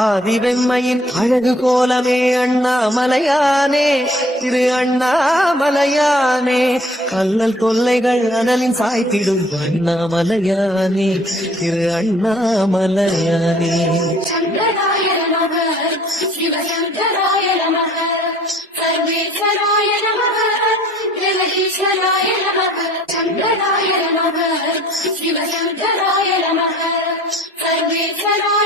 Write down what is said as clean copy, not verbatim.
ஆதிவெம்மையின் அழகு கோலமே அண்ணாமலையானே திரு அண்ணாமலையானே கல்லல் தொல்லைகள் அனலின் சாய்த்திடும் அண்ணாமலையானே திரு அண்ணாமலையானே சங்கராய நமக சிவசங்கராய நமக சர்வேஸ்வராய நமக ஜெகதீஸ்வராய நமக சங்கராய நமக சிவசங்கராய நமக சர்வேஸ்வராய